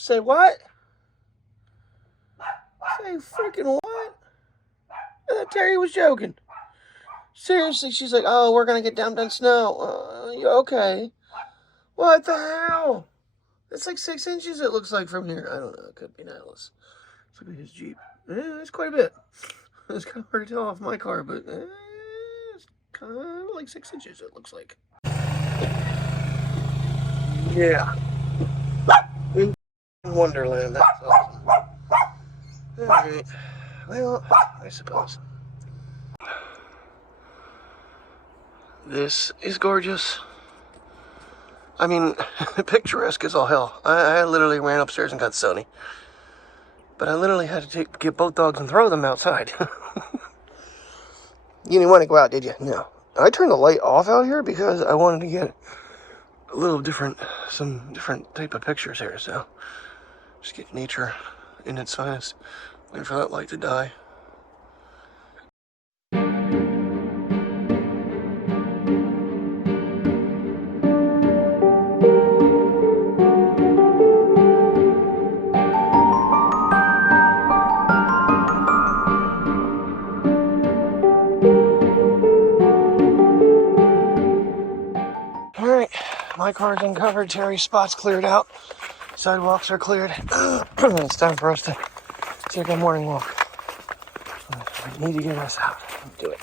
Say what? Say freaking what? I thought Terry was joking. Seriously, she's like, oh, we're going to get dumped on snow. Okay. What the hell? It's like 6 inches, it looks like, from here. I don't know. It could be Nihilus. Look at his Jeep. Yeah, it's quite a bit. It's kind of hard to tell off my car, but it's kind of like 6 inches, it looks like. Yeah. In Wonderland, that's awesome. Alright. Well, I suppose. This is gorgeous. I mean, picturesque as all hell. I literally ran upstairs and got Sony. But I literally had to get both dogs and throw them outside. You didn't want to go out, did you? No. I turned the light off out here because I wanted to get a little different, some different type of pictures here. So, just get nature in its finest. Waiting for that light to die. My car's uncovered, Terry's spot's cleared out, sidewalks are cleared. It's time for us to take a morning walk. We need to get us out. Let's do it.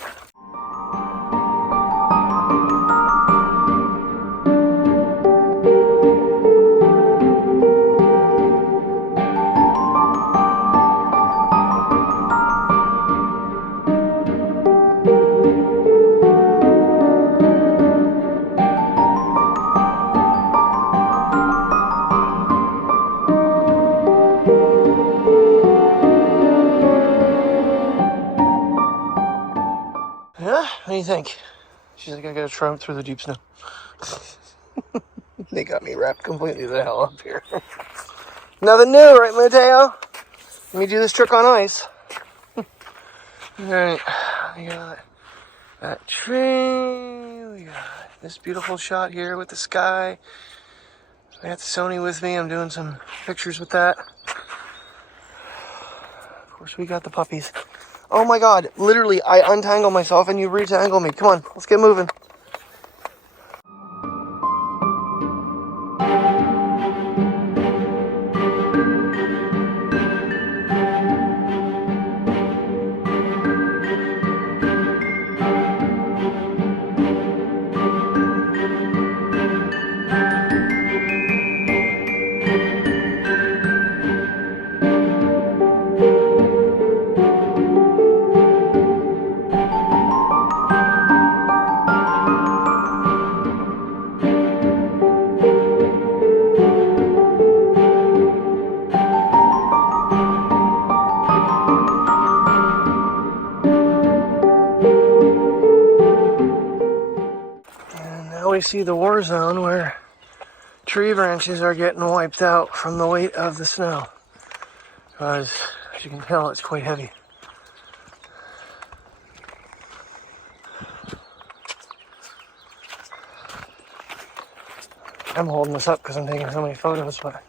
What do you think? She's like, I gotta tramp through the deep snow. They got me wrapped completely the hell up here. Nothing new, right, Mateo? Let me do this trick on ice. Alright, we got that tree. We got this beautiful shot here with the sky. I got the Sony with me. I'm doing some pictures with that. Of course, we got the puppies. Oh my god, literally, I untangle myself and you retangle me. Come on, let's get moving. We see the war zone where tree branches are getting wiped out from the weight of the snow, because as you can tell, it's quite heavy. I'm holding this up because I'm taking so many photos, but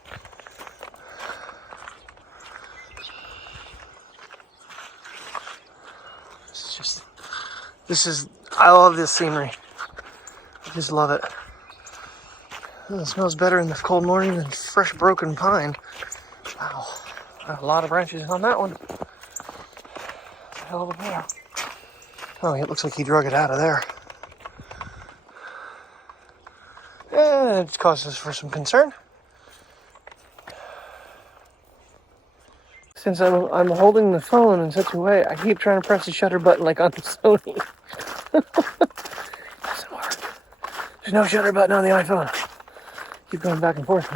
I love this scenery. I just love it. Oh, it smells better in this cold morning than fresh broken pine. Wow. A lot of branches on that one. That's a hell of a pile. Oh, it looks like he drug it out of there. Yeah, it causes for some concern. Since I'm holding the phone in such a way, I keep trying to press the shutter button like on the Sony. Doesn't work. There's no shutter button on the iPhone. Keep going back and forth.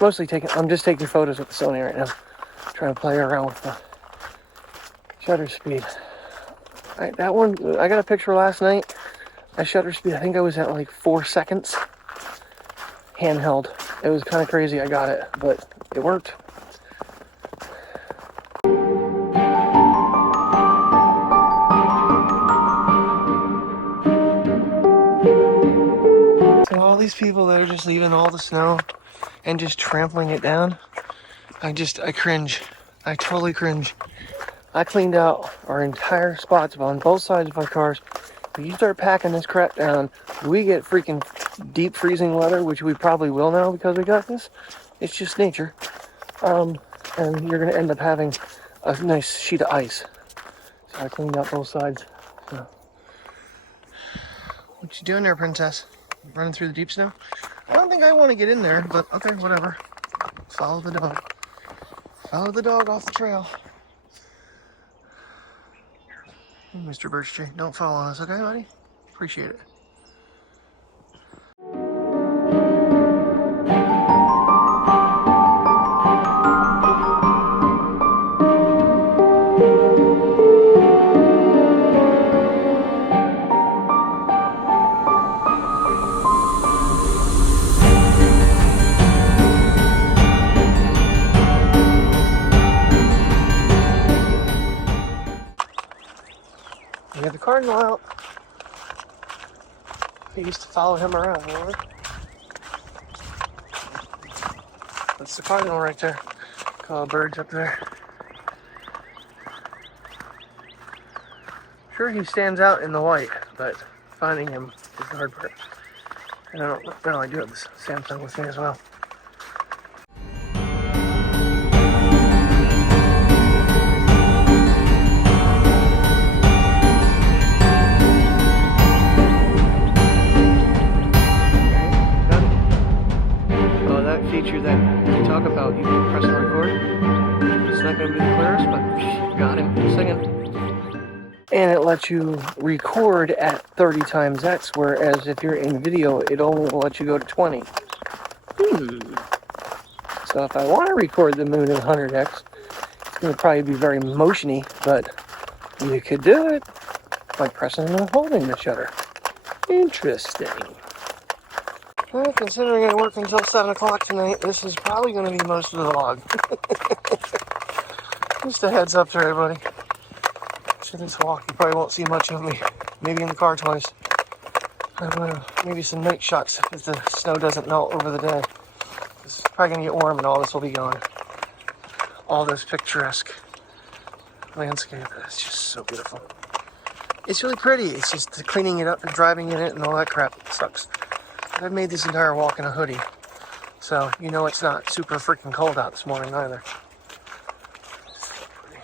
I'm just taking photos with the Sony right now. Trying to play around with the shutter speed. That one, I got a picture last night. At shutter speed, I think I was at like 4 seconds. Handheld. It was kind of crazy I got it, but it worked. So all these people that are just leaving all the snow and just trampling it down, I cringe. I totally cringe. I cleaned out our entire spots on both sides of our cars. If you start packing this crap down, we get freaking deep freezing weather, which we probably will now because we got this. It's just nature. And you're going to end up having a nice sheet of ice. So I cleaned out both sides. So. What you doing there, princess? Running through the deep snow? I don't think I want to get in there, but okay, whatever. Follow the dog. Follow the dog off the trail. Mr. Birch Tree, don't fall on us, okay, buddy? Appreciate it. We have the cardinal out. We used to follow him around, remember? That's the cardinal right there. Call birds up there. Sure, he stands out in the white, but finding him is the hard part. And I do have this Samsung with me as well. Feature that we talk about, you can press and record. It's not going to be the clearest, but got him singing. And it lets you record at 30 times X, whereas if you're in video, it only will let you go to 20. So if I want to record the moon at 100X, it's going to probably be very motiony, but you could do it by pressing and holding the shutter. Interesting. Well, considering I work until 7 o'clock tonight, this is probably going to be most of the vlog. Just a heads up to everybody. After this walk, you probably won't see much of me. Maybe in the car twice. Maybe some night shots if the snow doesn't melt over the day. It's probably going to get warm and all this will be gone. All this picturesque landscape. It's just so beautiful. It's really pretty. It's just the cleaning it up and driving in it and all that crap sucks. I've made this entire walk in a hoodie, so you know it's not super freaking cold out this morning either. So pretty.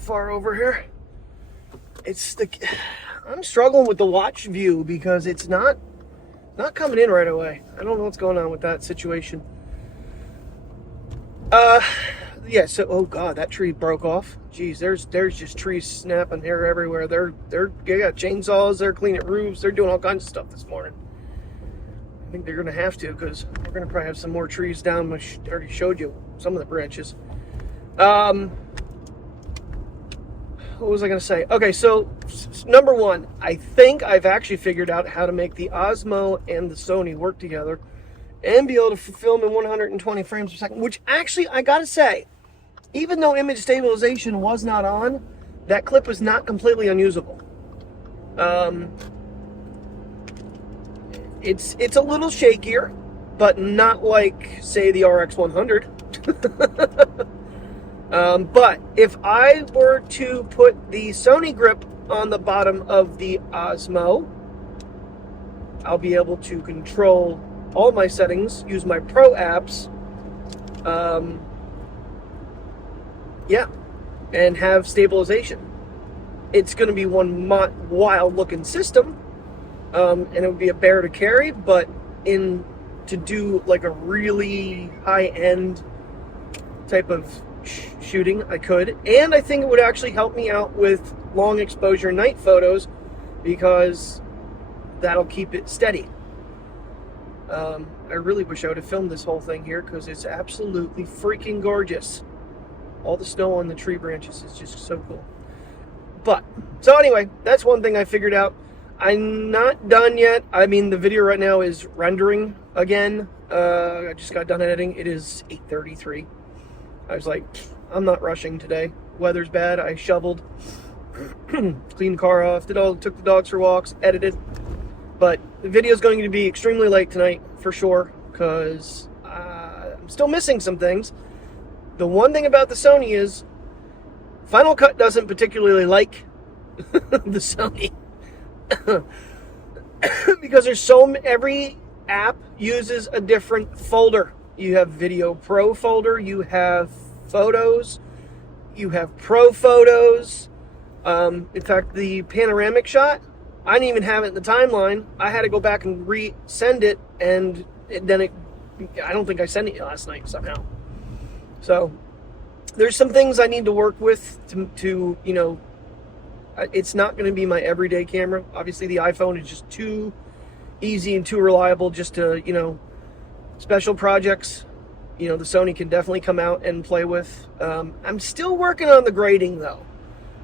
Far over here. I'm struggling with the watch view because it's not coming in right away. I don't know what's going on with that situation. Yeah, so oh god, that tree broke off. Jeez, there's just trees snapping here everywhere. They got chainsaws, they're cleaning roofs, they're doing all kinds of stuff this morning. I think they're gonna have to, because we're gonna probably have some more trees down. I already showed you some of the branches. What was I going to say? Okay, so number one, I think I've actually figured out how to make the Osmo and the Sony work together and be able to film in 120 frames per second, which actually, I got to say, even though image stabilization was not on, that clip was not completely unusable. It's a little shakier, but not like, say, the RX100. But if I were to put the Sony grip on the bottom of the Osmo, I'll be able to control all my settings, use my Pro apps, yeah, and have stabilization. It's going to be one wild looking system, and it would be a bear to carry, but in to do like a really high-end type of shooting, I could. And I think it would actually help me out with long exposure night photos, because that'll keep it steady. I really wish I would have filmed this whole thing here, because it's absolutely freaking gorgeous. All the snow on the tree branches is just so cool. But, so anyway, that's one thing I figured out. I'm not done yet. I mean, the video right now is rendering again. I just got done editing. It is 8:33. I was like, I'm not rushing today. Weather's bad. I shoveled, cleaned the car off, took the dogs for walks, edited. But the video is going to be extremely late tonight, for sure, because I'm still missing some things. The one thing about the Sony is Final Cut doesn't particularly like the Sony. Because there's every app uses a different folder. You have Video Pro folder, you have Photos, you have Pro Photos. In fact, the panoramic shot, I didn't even have it in the timeline. I had to go back and resend it, and I don't think I sent it last night somehow. So there's some things I need to work with to you know, it's not going to be my everyday camera. Obviously, the iPhone is just too easy and too reliable just to, you know, special projects. You know, the Sony can definitely come out and play with. I'm still working on the grading, though.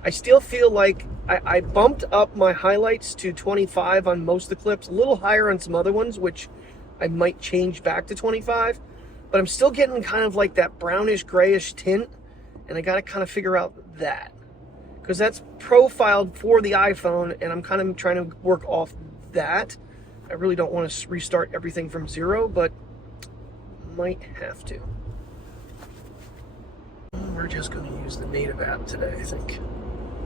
I still feel like I bumped up my highlights to 25 on most of the clips, a little higher on some other ones, which I might change back to 25. But I'm still getting kind of like that brownish, grayish tint, and I got to kind of figure out that. Because that's profiled for the iPhone, and I'm kind of trying to work off that. I really don't want to restart everything from zero, but might have to. We're just going to use the native app today, I think.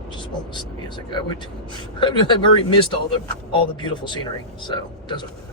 Just won't listen to music. I've already missed all the beautiful scenery, so it doesn't matter.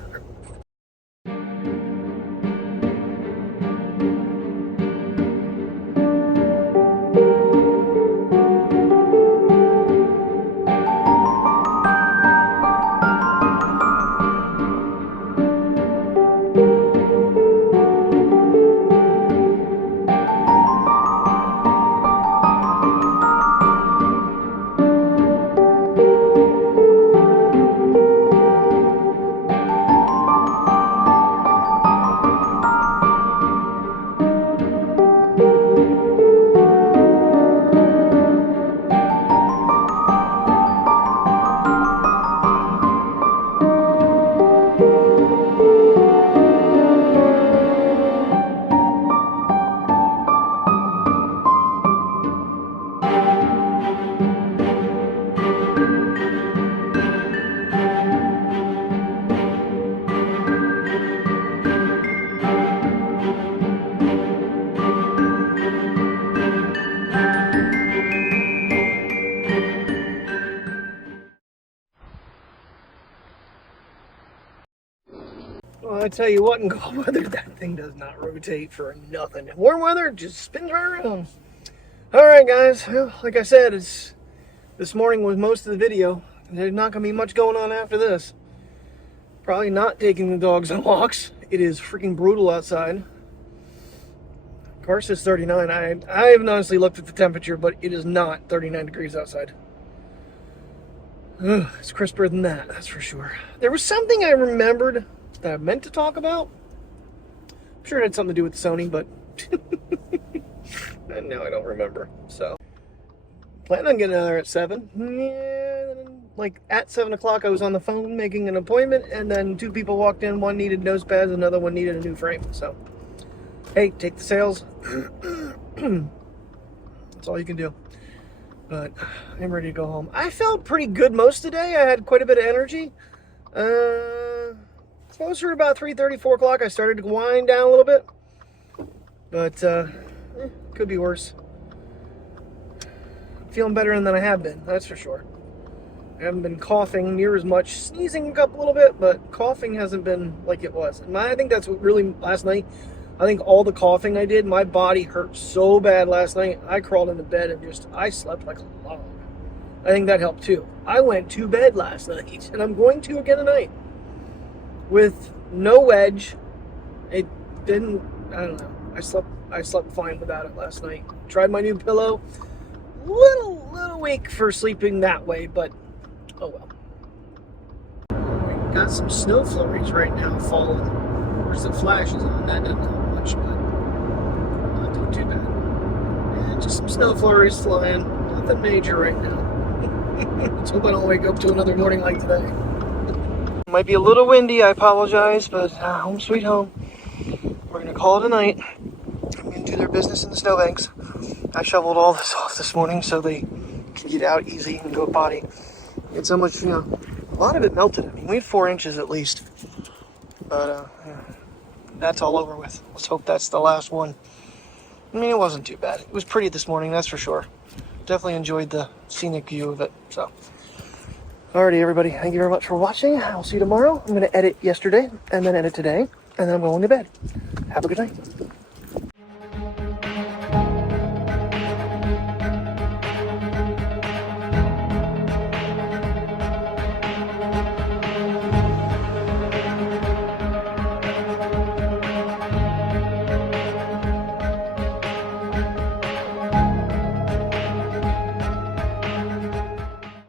Well, I tell you what, in cold weather, that thing does not rotate for nothing. In warm weather, it just spins right around. Alright guys, well, like I said, this morning was most of the video. There's not going to be much going on after this. Probably not taking the dogs on walks. It is freaking brutal outside. Of course it's 39. I haven't honestly looked at the temperature, but it is not 39 degrees outside. Ugh, it's crisper than that, that's for sure. There was something I remembered that I meant to talk about. I'm sure it had something to do with Sony, but and now I don't remember. So, planning on getting out there at 7. Yeah, like at 7 o'clock I was on the phone making an appointment, and then 2 people walked in. One needed nose pads, another one needed a new frame. So, hey, take the sales. That's all you can do. But I'm ready to go home. I felt pretty good most of the day. I had quite a bit of energy. Closer to about 3:30, 4 o'clock, I started to wind down a little bit. But, could be worse. Feeling better than I have been, that's for sure. I haven't been coughing near as much. Sneezing up a little bit, but coughing hasn't been like it was. And I think that's what really, last night, I think all the coughing I did, my body hurt so bad last night. I crawled into bed and I slept like a log. I think that helped too. I went to bed last night, and I'm going to again tonight. With no wedge, It didn't, I don't know. I slept fine without it last night. Tried my new pillow. Little weak for sleeping that way, but oh well. We got some snow flurries right now falling. Of course, the flash is on. That doesn't help much, but not doing too bad. And just some snow flurries flying. Nothing major right now. Let's hope I don't wake up to another morning like today. Might be a little windy, I apologize, but home sweet home. We're gonna call it a night. I'm gonna do their business in the snowbanks. I shoveled all this off this morning so they can get out easy and go potty. It's so much, a lot of it melted. I mean, we had 4 inches at least. But that's all over with. Let's hope that's the last one. I mean, it wasn't too bad. It was pretty this morning, that's for sure. Definitely enjoyed the scenic view of it, so. Alrighty, everybody, thank you very much for watching. I'll see you tomorrow. I'm going to edit yesterday, and then edit today, and then I'm going to bed. Have a good night.